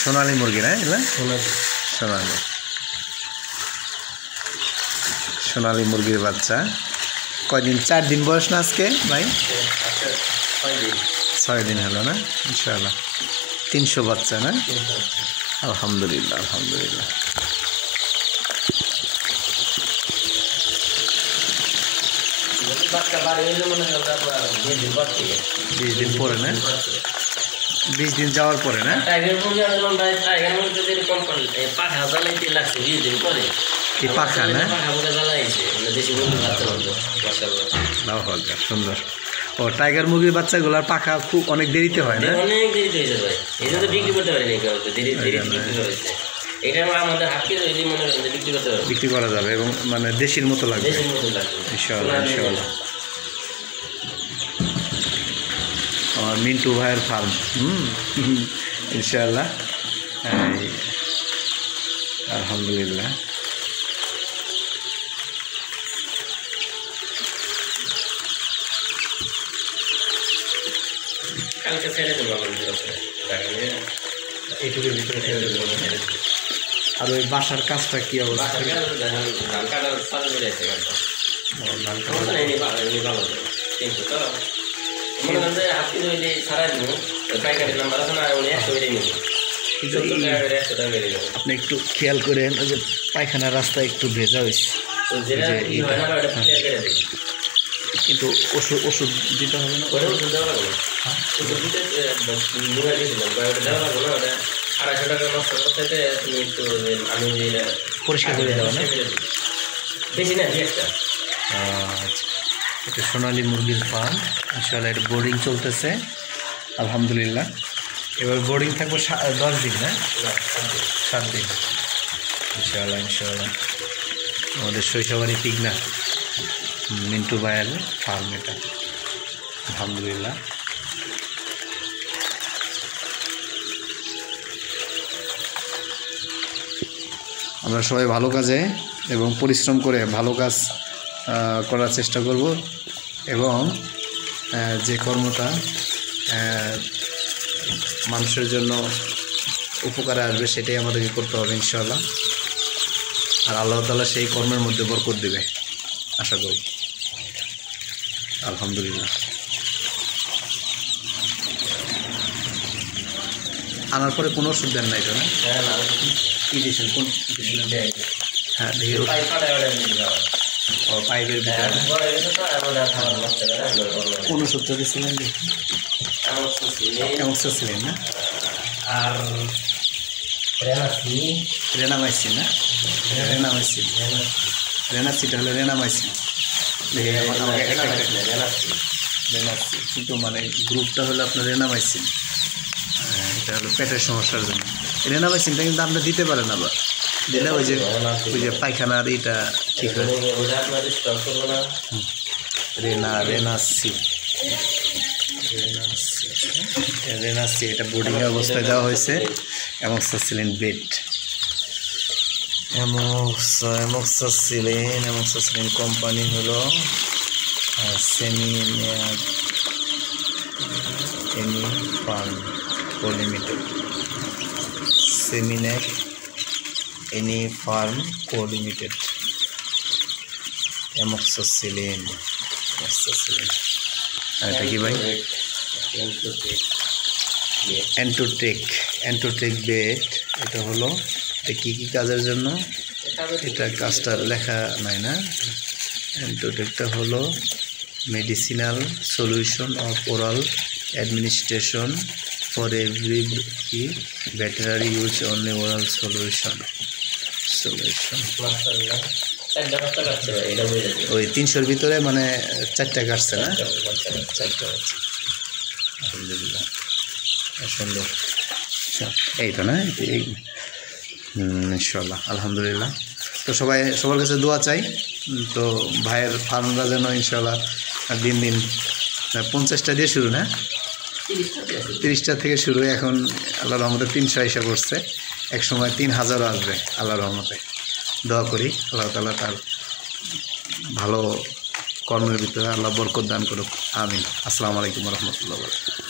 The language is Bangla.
সোনালী মুরগি না এগুলো? সোনালী সোনালী মুরগির বাচ্চা। কয়দিন? 4 দিন বয়স না আজকে ভাই? 6 দিন হলো না? ইনশাআল্লাহ 300 বাচ্চা না? আলহামদুলিল্লাহ আলহামদুলিল্লাহ। বাচ্চা বাড়ি হইলে মনে হয় 20 দিন পরে না? 20 দিন যাওয়ার পরে না? টাইগার মুরগি যেমন ভাই, টাইগার মুরগি যেরকম পাখা জ্বালাইতে লাগছে 20 দিন পরে। কি পাখা না? পাখা মুখে জ্বালাইছে, মানে দেশি মুরগির বাচ্চা হলো মাশাআল্লাহ। সুন্দর। ও টাইগার মুরগির বাচ্চাগুলোর পাখা খুব অনেক দেরিতে হয় না? অনেক দেরিতে হয়েছে ভাই, এই জন্য বিক্রি করতে পারিনি কেউ, দেরি বিক্রি হয়েছে। এটা আমাদের হাটকে যদি মনে করেন বিক্রি করতে পারবে, বিক্রি করা যাবে এবং মানে দেশির মতো লাগবে। দেশির মতো লাগবে ইনশাআল্লাহ ইনশাআল্লাহ। আমার মিন্টু ভাইয়ের ফার্ম। ইনশাআল্লাহ। আলহামদুলিল্লাহ। কালকে ছেড়ে দেবো আমাদের এইটুকুর ভিতরে ছেড়ে দেবো। আর ওই বাসার কাজটা কি অবস্থা? ধান কাটার সাথে বেড়ে আছে ধান কাটা এমনি ভালো 300 তো মনে করেন যে হাত কিলো হইলে ছাড়াই দিব, পাইকারি নাম্বার আছে না, উনি 100 করে নিব, 70 টাকা করে 100 টাকা করে দেবো। আপনি একটু খেয়াল করেন, ওই যে পায়খানার রাস্তা একটু ভেজা হয়েছে, যেটা কি হয় না ওটা ক্লিয়ার করে দিই। কিন্তু ওষুধ দিতে হবে না? ওটা ওষুধ দেওয়া লাগবে না, ওষুধ দিতে নিয়ে দিয়েছিলাম, ওটা দেওয়া লাগবে না, ওটা 250 টাকা নষ্ট করতে তুমি একটু আমি পরিষ্কার করে দেওয়া না? বেশি না, একটা। আচ্ছা, এটা সোনালী মুরগির ফার্ম। ইনশাআল্লাহ এটা বোর্ডিং চলতেছে আলহামদুলিল্লাহ। এবার বোর্ডিং থাকবো 10 দিন না? 7 দিন ইনশাআল্লাহ ইনশাআল্লাহ। আমাদের শৈশবাড়ি পিগনা মিন্টু ভাইয়ের ফার্ম এটা আলহামদুলিল্লাহ। আমরা সবাই ভালো কাজে এবং পরিশ্রম করে ভালো কাজ করার চেষ্টা করব এবং যে কর্মটা মানুষের জন্য উপকারে আসবে সেটাই আমাদেরকে করতে হবে ইনশাআল্লাহ। আর আল্লাহ তাআলা সেই কর্মের মধ্যে বরকত দেবে আশা করি আলহামদুলিল্লাহ। আনার পরে কোনো ওষুধ দেন না এটা না? কি দিয়েছেন? কোন হ্যাঁ দেখি পাইপের ভিতরে কোন ওষুধটা দিয়েছিলেন? অ্যামোক্সিসিলিন না? আর রেনামাইসিন না? রেনাসিটা হলো রেনামাইসিন। দেখি রেনাসি, কিন্তু মানে গ্রুপটা হলো আপনার রেনামাইসিন। এটা হলো পেটের সমস্যার জন্য। রেনামাইসিনটা কিন্তু আপনি দিতে পারেন, আবার দিলে ওই যে পায়খানার এটা ঠিক হয়। রেনাসি এটা বোর্ডিংয়ের অবস্থায় দেওয়া হয়েছে। অ্যামোক্সিসিলিন বেড, অ্যামোক্সিসিলিন কোম্পানি হলো ফার্ম কো লিমিটেড, সেমিনেক এনি ফার্ম কো লিমিটেড। অ্যামোক্সিসিলিন এটা কি ভাই? অ্যান্টোটেক বেড। এটা হলো এটা কী কাজের জন্য? এটা কাজটা লেখা নাই না? অ্যান্টোটেকটা হলো medicinal solution of oral administration for every veterinary use only oral solution. ওই 300-র ভিতরে মানে 4টা কাটছে না? 4টা আছে আলহামদুলিল্লাহ। সুন্দর এই তো না? ইনশাআল্লাহ আলহামদুলিল্লাহ। তো সবার কাছে দোয়া চাই, তো ভাইয়ের ফার্মরা যেন ইনশাআল্লাহ দিন 50টা দিয়ে শুরু না? 30টা থেকে শুরু। এখন আল্লাহর রহমতে 300 এসে পড়ছে, এক সময় 3000-ও আসবে আল্লাহর রহমতে। দোয়া করি আল্লাহ তাআলা তার ভালো কর্মের ভিতরে আল্লাহ বরকত দান করুক, আমিন। আসসালামু আলাইকুম ওয়া রাহমাতুল্লাহি ওয়া বারাকাতুহু।